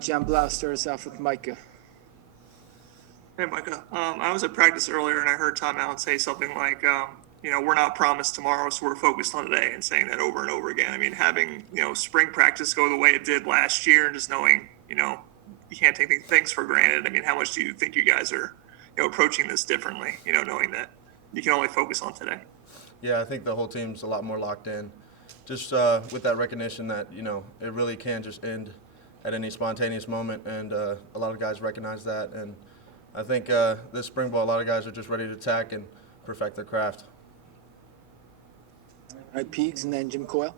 John Blau starts off with Micah. Hey, Micah. I was at practice earlier and I heard Tom Allen say something like, we're not promised tomorrow, so we're focused on today, and saying that over and over again. I mean, having, spring practice go the way it did last year and just knowing, you can't take things for granted. I mean, how much do you think you guys are, approaching this differently, knowing that you can only focus on today? Yeah, I think the whole team's a lot more locked in. Just with that recognition that, it really can just end at any spontaneous moment, and a lot of guys recognize that. And I think this spring ball, a lot of guys are just ready to attack and perfect their craft. All right, Peegs, and then Jim Coyle.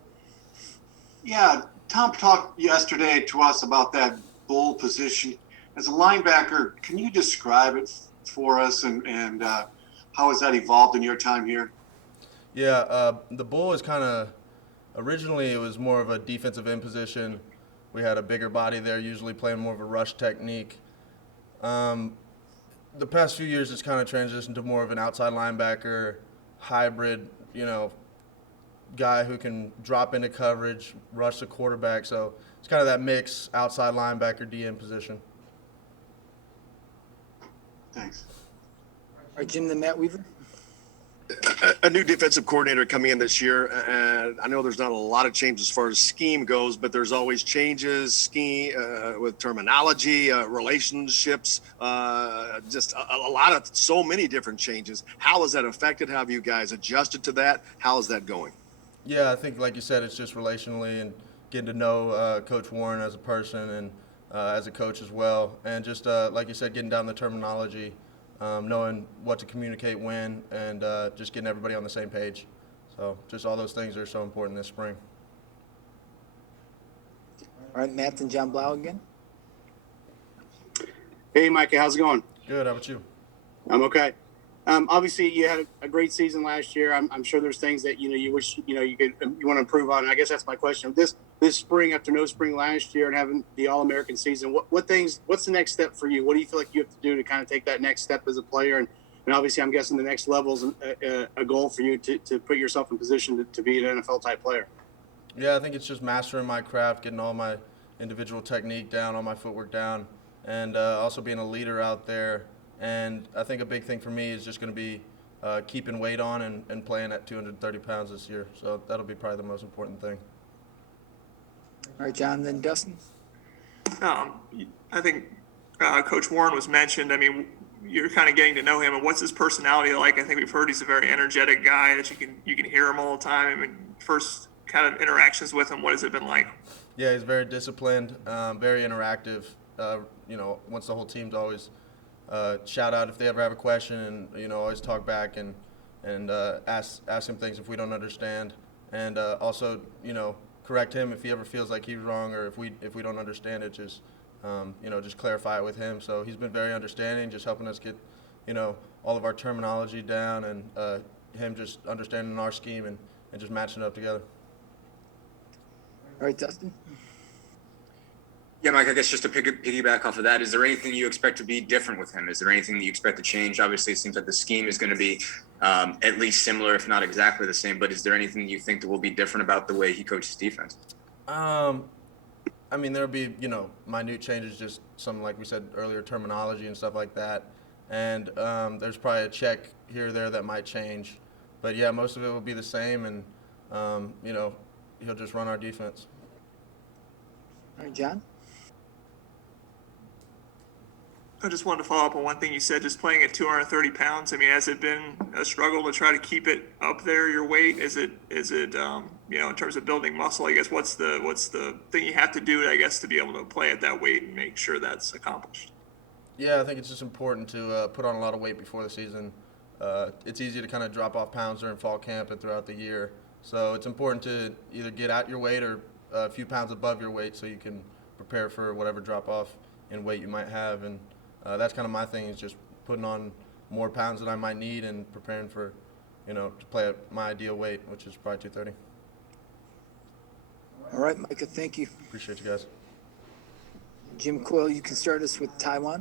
Yeah, Tom talked yesterday to us about that bull position. As a linebacker, can you describe it for us, and how has that evolved in your time here? Yeah, the bull is kind of, originally it was more of a defensive end position. We had a bigger body there, usually playing more of a rush technique. The past few years, it's kind of transitioned to more of an outside linebacker, hybrid, guy who can drop into coverage, rush the quarterback. So it's kind of that mix, outside linebacker, DN position. Thanks. All right, Jim, then Matt Weaver. A new defensive coordinator coming in this year, and I know there's not a lot of change as far as scheme goes, but there's always changes, scheme with terminology, relationships, just a lot of so many different changes. How has that affected? How have you guys adjusted to that? How is that going? Yeah, I think, like you said, it's just relationally and getting to know Coach Warren as a person and as a coach as well. And just, like you said, getting down the terminology, knowing what to communicate when, and just getting everybody on the same page. So just all those things are so important this spring. All right, Matt and John Blau again. Hey, Micah, how's it going? Good, how about you? I'm okay. Obviously, you had a great season last year. I'm sure there's things that you wish you want to improve on. And I guess that's my question. This spring, after no spring last year and having the All-American season, what's the next step for you? What do you feel like you have to do to kind of take that next step as a player? And obviously, I'm guessing the next level is a goal for you to put yourself in position to be an NFL type player. Yeah, I think it's just mastering my craft, getting all my individual technique down, all my footwork down, and also being a leader out there. And I think a big thing for me is just going to be keeping weight on and playing at 230 pounds this year. So that'll be probably the most important thing. All right, John, then Dustin. I think Coach Warren was mentioned. I mean, you're kind of getting to know him, and what's his personality like? I think we've heard he's a very energetic guy that you can hear him all the time. I mean, first kind of interactions with him, what has it been like? Yeah, he's very disciplined, very interactive. Once the whole team's always shout out if they ever have a question, and always talk back and ask him things if we don't understand, and also correct him if he ever feels like he's wrong, or if we don't understand it, just just clarify it with him. So he's been very understanding, just helping us get all of our terminology down, and him just understanding our scheme and just matching it up together. All right, Dustin. Yeah, Mike, I guess just to piggyback off of that, is there anything you expect to be different with him? Is there anything that you expect to change? Obviously, it seems like the scheme is going to be at least similar, if not exactly the same, but is there anything you think that will be different about the way he coaches defense? I mean, there'll be, minute changes, just some, like we said earlier, terminology and stuff like that. And there's probably a check here or there that might change. But, yeah, most of it will be the same, and, he'll just run our defense. All right, John. I just wanted to follow up on one thing you said, just playing at 230 pounds. I mean, has it been a struggle to try to keep it up there, your weight? Is it in terms of building muscle, I guess, what's the thing you have to do, I guess, to be able to play at that weight and make sure that's accomplished? Yeah, I think it's just important to put on a lot of weight before the season. It's easy to kind of drop off pounds during fall camp and throughout the year. So it's important to either get at your weight or a few pounds above your weight so you can prepare for whatever drop off in weight you might have. And that's kind of my thing, is just putting on more pounds than I might need and preparing for, to play at my ideal weight, which is probably 230. All right, Micah, thank you. Appreciate you guys. Jim Coyle, you can start us with Taiwan.